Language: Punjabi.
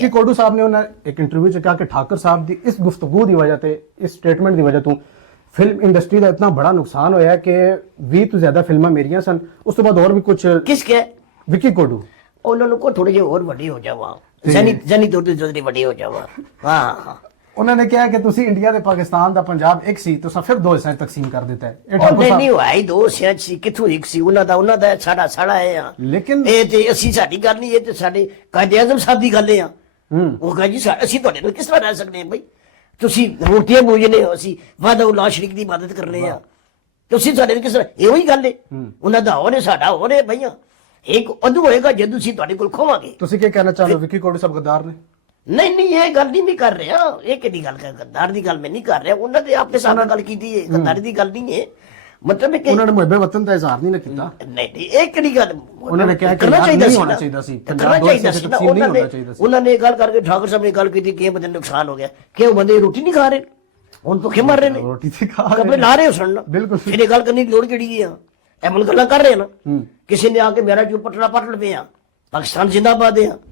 ਵਿੱਕੀ ਕੋਡੂ ਸਾਹਿਬ ਨੇ ਉਹਨਾਂ ਇੱਕ ਇੰਟਰਵਿਊ 'ਚ ਕਿਹਾ ਕਿ ਠਾਕਰ ਸਾਹਿਬ ਦੀ ਇਸ ਗੁਫ਼ਤਗੂ ਦੀ ਵਜ੍ਹਾ ਤੇ ਇਸ ਸਟੇਟਮੈਂਟ ਦੀ ਵਜ੍ਹਾ ਤੋਂ ਫਿਲਮ ਇੰਡਸਟਰੀ ਦਾ ਇਤਨਾ ਬੜਾ ਨੁਕਸਾਨ ਹੋਇਆ ਕਿ 20 ਤੋਂ ਜ਼ਿਆਦਾ ਫਿਲਮਾਂ ਮੇਰੀਆਂ ਸਨ। ਉਸ ਤੋਂ ਬਾਅਦ ਹੋਰ ਵੀ ਕੁਝ ਕਿਸਕੇ ਵਿੱਕੀ ਕੋਡੂ ਉਹਨਾਂ ਨੂੰ ਕੋ ਥੋੜੇ ਜਿਹੇ ਹੋਰ ਵੱਡੇ ਹੋ ਜਾਵਾ ਜਨੀ ਤੌਰ ਤੇ ਜਲਦੀ ਵੱਡੇ ਹੋ ਜਾਵਾ। ਹਾਂ ਉਹਨਾਂ ਨੇ ਕਿਹਾ ਕਿ ਤੁਸੀਂ ਇੰਡੀਆ ਤੇ ਪਾਕਿਸਤਾਨ ਦਾ ਪੰਜਾਬ ਇੱਕ ਸੀ ਤੁਸੀਂ ਫਿਰ ਦੋ ਹਿੱਸਿਆਂ 'ਚ ਤਕਸੀਮ ਕਰ ਦਿੱਤਾ ਹੈ। ਇਹ ਉਹ ਠਾਕੁਰ ਨਹੀਂ ਸਾਹਿਬ ਹੋਇਆ ਦੋ ਸਿਆਂ ਸੀ ਕਿੱਥੋਂ ਇੱਕ ਸੀ ਉਹਨਾਂ ਦਾ ਸਾਡਾ ਹੈ ਆ। ਲੇਕਿਨ ਇਹ ਤੇ ਅਸੀਂ ਸਾਡੀ ਗੱਲ ਨਹੀਂ ਇਹ ਤੇ ਸਾਡੇ ਕਾਇਦੇ ਆਜ਼ਮ ਸਾਹਿਬ ਦੀ ਗੱਲ ਆ। ਉਹ ਕਹੇ ਜੀ ਅਸੀਂ ਤੁਹਾਡੇ ਨਾਲ ਕਿਸ ਤਰ੍ਹਾਂ ਰਹਿ ਸਕਦੇ ਹਾਂ ਬਈ ਤੁਸੀਂ ਮੂਰਤੀਆਂ ਪੂਜਨੇ ਹੋ ਅਸੀਂ ਵਾਦਾ ਉਲਾ ਸ਼ਰੀਕ ਦੀ ਇਬਾਦਤ ਕਰਨੇ ਆ ਤੁਸੀਂ ਸਾਡੇ ਨਾਲ ਕਿਸ ਤਰ੍ਹਾਂ ਇਹੋ ਹੀ ਗੱਲ ਹੈ। ਉਹਨਾਂ ਦਾ ਹੋਰ ਹੈ ਸਾਡਾ ਹੋਰ ਹੈ ਭਈਆ ਇੱਕ ਉਦੋਂ ਹੋਏਗਾ ਜਦੋਂ ਅਸੀਂ ਤੁਹਾਡੇ ਕੋਲ ਖੋਵਾਂਗੇ। ਤੁਸੀਂ ਕੀ ਕਹਿਣਾ ਚਾਹੁੰਦੇ ਹੋ ਵਿੱਕੀ ਕੋਡੂ ਸਾਹਿਬ ਗੱਦਾਰ ਨੇ? ਨਹੀਂ ਇਹ ਗੱਲ ਨਹੀਂ ਮੈਂ ਕਰ ਰਿਹਾ ਇਹ ਕਿਹਦੀ ਗੱਲ ਕਰ ਗੱਦਾਰ ਦੀ ਗੱਲ ਮੈਂ ਨਹੀਂ ਕਰ ਰਿਹਾ ਉਹਨਾਂ ਦੇ ਆਪਣੇ ਸਾਹਮਣੇ ਗੱਲ ਕੀਤੀ ਹੈ ਗੱਦਾਰੀ ਦੀ ਗੱਲ ਨਹੀਂ ਹੈ ਮਤਲਬ ਕਿ ਉਹਨਾਂ ਨੇ ਮੁਹੱਬੇ ਵਤਨ ਦਾ ਇਜ਼ਹਾਰ ਨਹੀਂ ਕੀਤਾ। ਨਹੀਂ ਇਹ ਕਿਹੜੀ ਗੱਲ ਉਹਨਾਂ ਨੇ ਕਿਹਾ ਕਿ ਕਰਨਾ ਨਹੀਂ ਹੋਣਾ ਚਾਹੀਦਾ ਸੀ ਕਰਨਾ ਚਾਹੀਦਾ ਸੀ ਉਹਨਾਂ ਨੇ ਗੱਲ ਕਰਕੇ ਠਾਕੁਰ ਸਾਹਿਬ ਨੇ ਗੱਲ ਕੀਤੀ ਕਿ ਇਹ ਬੰਦੇ ਨੂੰ ਨੁਕਸਾਨ ਹੋ ਗਿਆ ਕਿ ਉਹ ਬੰਦੇ ਰੋਟੀ ਨਹੀਂ ਖਾ ਰਹੇ ਹੁਣ ਭੁੱਖੇ ਮਰ ਰਹੇ ਨੇ ਰੋਟੀ ਤੇ ਖਾ ਕੱਪੜੇ ਲਾ ਰਹੇ ਹੋ ਸੁਣਨਾ ਬਿਲਕੁਲ ਫਿਰ ਇਹ ਗੱਲ ਕਰਨੀ ਦੀ ਲੋੜ ਕਿਹੜੀ ਹੈ ਐਮਲ ਗੱਲਾਂ ਕਰ ਰਹੇ ਨਾ ਕਿਸੇ ਨੇ ਆ ਕੇ ਮੇਰਾ ਜੋ ਪਟਣਾ ਪਟ ਲਵੇ ਆ ਪਾਕਿਸਤਾਨ ਜਿੰਦਾਬਾਦ ਹੈ।